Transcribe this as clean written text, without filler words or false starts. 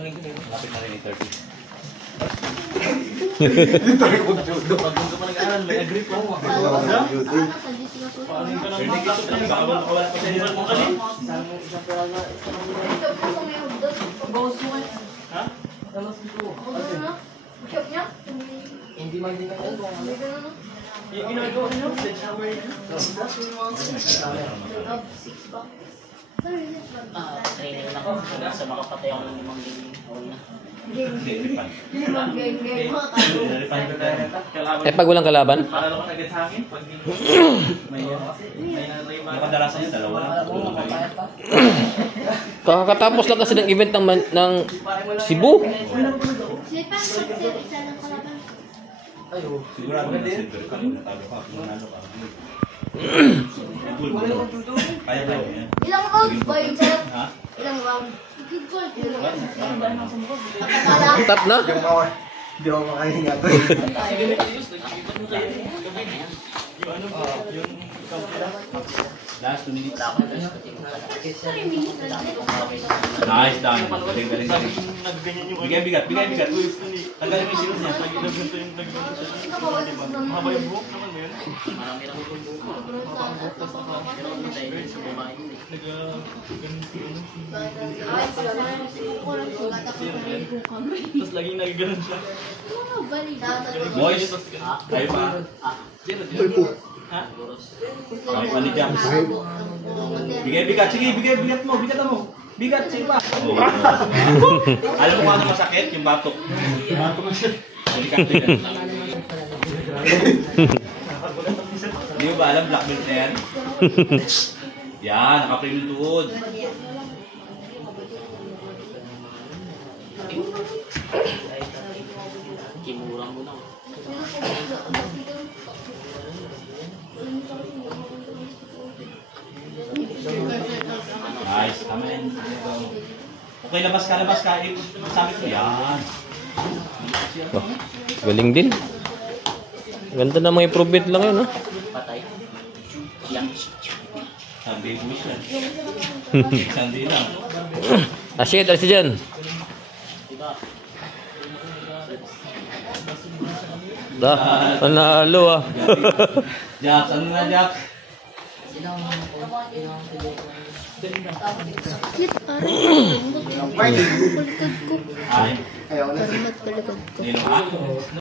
Lapit na rin yung 30. Dito rin ko judo. Pag gusto pa nag-aaral, may agree po. Hindi man din ako. Yung ginagawa nyo, shower nyo. Training lang ako. Sa makapatay ako ng 5 game. Eh, pag walang kalaban? Para lang agad sa akin. Pag may nakadalasan yun, dalawa lang. Kakatapos lang kasi ng event ng Cebu. Sigurado ka din. Natalo ka. Manalo ka. Kaya ba yun? Ilang rounds ba yun, sir? Ha? Ilang rounds? Tap na? Hindi ako makahinga to. Last 2 minutes. Nice, done. Galing. Bigay bigat. Tanggalin mo yung shield niya. Pag ilabunto yung nagganyan siya. Mahaba yung buhok naman mo yun. Marami lang yung Tapos laging nagaganon siya. Boys, kayo pa. Ha? Kami pa ni Jams. Bigay bigat. Sige, bigay bigat mo. Bigat mo. Bigat, sige pa. Alam mo kung ano masakit? Yung batok. Batok na siya. Delikado yan. Hindi mo ba alam black belt na yan? Yan, naka-frame yung tuhod. Kimurang mo na. Nice, tama yan. Okay, labas ka. Sabi ko, yan. Oh, galing din. Ganda na mga improvement lang yun, ha? Patay. Yan. Sabi ko siya. Sandi lang. Asyid dyan. Da, panalo ah. Jack, ano na Jack? Sakit, aray. Kulikod ko. Ay, Kulikod ko. nino ka?